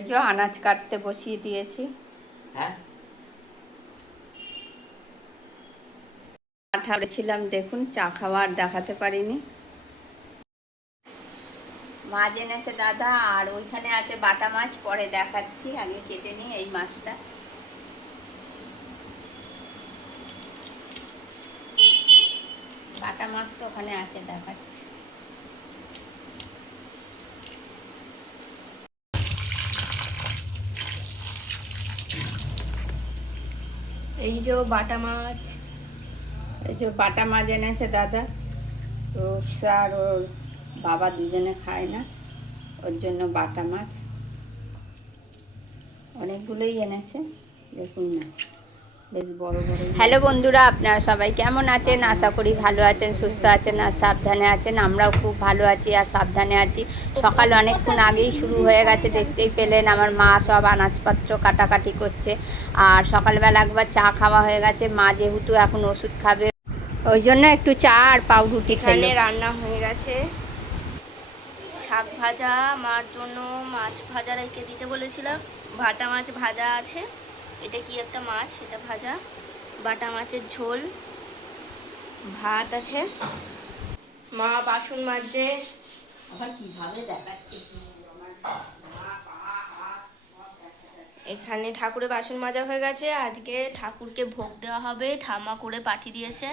এই যে আনাজ কাটতে বসিয়ে দিয়েছি। হ্যাঁ, চা ছিলাম, দেখুন চা খাওয়া আর দেখাতে পারিনি। মাছ এনেছে দাদা, আর ওইখানে আছে বাটা মাছ, পরে দেখাচ্ছি, আগে কেটে নিই এই মাছটা। বাটা মাছটা ওখানে আছে, দেখাচ্ছি। এই যে বাটা মাছ, এই যে বাটা মাছ এনেছে দাদা। রূপসা আর ওর বাবা দুজনে খায় না, ওর জন্য বাটা মাছ অনেকগুলোই এনেছে, দেখুন না, বেশ বড় বড়। হ্যালো বন্ধুরা, আপনারা সবাই কেমন আছেন? আশা করি ভালো আছেন, সুস্থ আছেন আর সাবধানে আছেন। আমরাও খুব ভালো আছি আর সাবধানে আছি। সকাল অনেকক্ষণ আগেই শুরু হয়ে গেছে, দেখতেই পেলেন আমার মা সব আনাজপত্র কাটাকাটি করছে। আর সকালবেলা একবার চা খাওয়া হয়ে গেছে, মা যেহেতু এখন ওষুধ খাবে ওই জন্য একটু চা আর পাউরুটি এখানে খেলে। রান্না হয়ে গেছে। শাক ভাজা, মার জন্য মাছ ভাজা রেখে দিতে বলেছিলাম। বাটা মাছ ভাজা আছে, এটা কি একটা মাছ, এটা ভাজা। বাটা মাছের ঝোল, ভাত আছে। মা বাসন মাজছে। আবার কিভাবে দেখাচ্ছে, এখানে ঠাকুরের বাসন মাজা হয়ে গেছে। আজকে ঠাকুরকে ভোগ দেওয়া হবে, ঠাম্মা করে পাঠিয়ে দিয়েছে।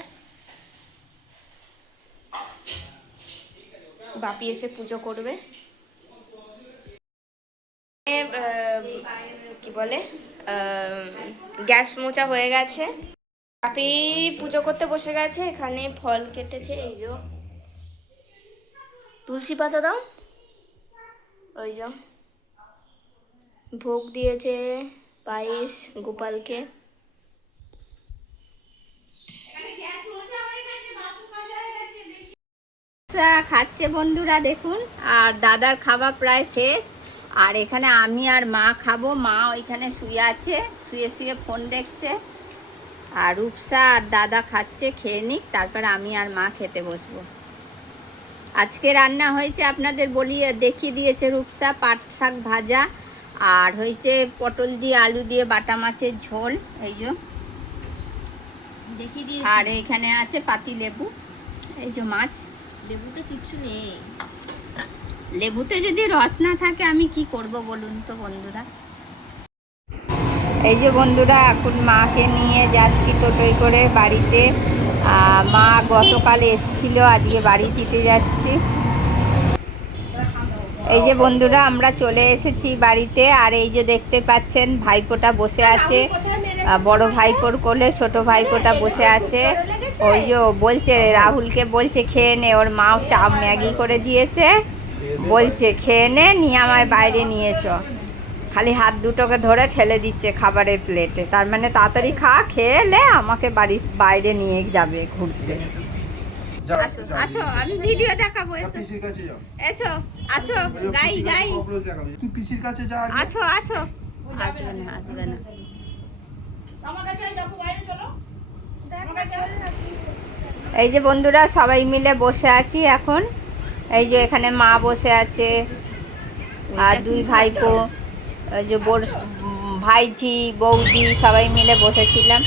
বাপি এসে পুজো করবে। কি বলে, গ্যাস মোচা হয়ে গেছে। বাপি পুজো করতে বসে গেছে। এখানে ফল কেটেছে, এই যে তুলসী পাতা দাও, ওই যে ভোগ দিয়েছে পায়েস গোপালকে। খাচ্ছে বন্ধুরা দেখুন, আর দাদার খাওয়া প্রায় শেষ। আর এখানে আমি আর মা খাবো। মা ওইখানে শুয়ে আছে, শুয়ে শুয়ে ফোন দেখছে। আর রূপসা আর দাদা খাচ্ছে, খেয়ে নিক, তারপর আমি আর মা খেতে বসবো। আজকে রান্না হয়েছে আপনাদের দেখিয়ে দিয়েছে রূপসা, পাট শাক ভাজা, আর হয়েছে পটল দিয়ে আলু দিয়ে বাটা মাছের ঝোল, এই যে দেখিয়ে দিয়ে। আর এখানে আছে পাতি লেবু, এই যে মাছ। লেবুতে কিচ্ছু নেই। লেবুতে যদি রস না থাকে আমি কি করব বলুন তো বন্ধুরা। এই যে বন্ধুরা, এখন মাকে নিয়ে যাচ্ছি টোটোয় করে বাড়িতে। মা গতকাল এসেছিল, আজকে বাড়ি দিতে যাচ্ছি। এই যে বন্ধুরা, আমরা চলে এসেছি বাড়িতে। আর এই যে দেখতে পাচ্ছেন ভাইপোটা বসে আছে, বড় ভাইপোর কোলে ছোট ভাইপোটা বসে আছে। ওই যে বলছে, রাহুলকে বলছে খেয়ে নে, ওর মাও চা ম্যাগি করে দিয়েছে, বলছে খেয়ে নে, নিয়ে আমায় বাইরে নিয়ে চ। খালি হাত দুটোকে ধরে ঠেলে দিচ্ছে খাবারের প্লেটে, তার মানে তাড়াতাড়ি খেয়ে এলে আমাকে বাড়ির বাইরে নিয়ে যাবে ঘুরতে। আসো আসো, আমি ভিডিও দেখাবো, এসো পিসির কাছে যাও, এসো, আসো গাই গাই, তুই পিসির কাছে যা, আসো আসো। আসবে না, আসবে না। এই যে বন্ধুরা, সবাই মিলে বসে আছি এখন। এই যে এখানে মা বসে আছে আর দুই ভাইপো, এই যে ভাইঝি বৌদি সবাই মিলে বসেছিলাম।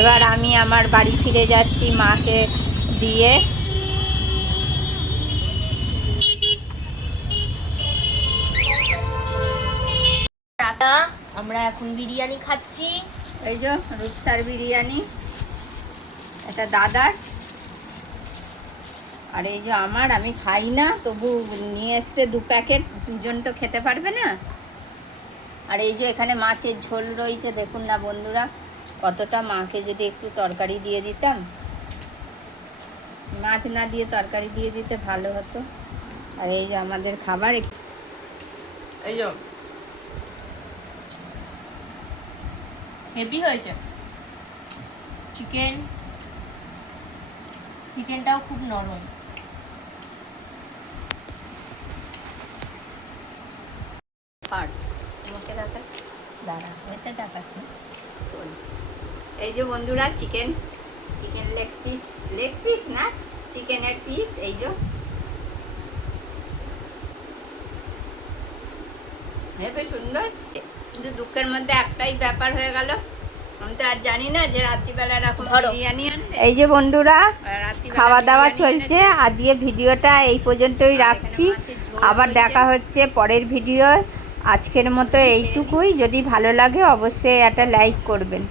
এবার আমি আমার বাড়ি ফিরে যাচ্ছি মাকে দিয়ে। রাতা, আমরা এখন বিরিয়ানি খাচ্ছি। এই যে রূপসার বিরিয়ানি, এটা দাদার, আর এই যে আমার, আমি খাই না তবু নিয়ে এসছে 2 প্যাকেট, দুজন তো খেতে পারবে না। আর এই যে এখানে মাছের ঝোল রয়েছে, দেখুন না বন্ধুরা কতটা। মাকে যদি একটু তরকারি দিয়ে দিতাম, মাছ না দিয়ে তরকারি দিয়ে দিতে ভালো হতো। আর এই যে আমাদের খাবার, এই যে হেভি হয়েছে। চিকেনটাও খুব নরম। এই যে বন্ধুরা চিকেন লেগ পিস না, চিকেনের পিস, এই যে হেবি সুন্দর, কিন্তু দুঃখের মধ্যে একটাই ব্যাপার হয়ে গেল, আমি তো আর জানি না যে রাত্রিবেলা এরকম বিরিয়ানি আনবে। এই যে বন্ধুরা খাওয়া দাওয়া চলছে, আজকে ভিডিওটা এই পর্যন্তই রাখছি, আবার দেখা হচ্ছে পরের ভিডিও। আজকের মতো এইটুকুই, যদি ভালো লাগে অবশ্যই একটা লাইক করবেন।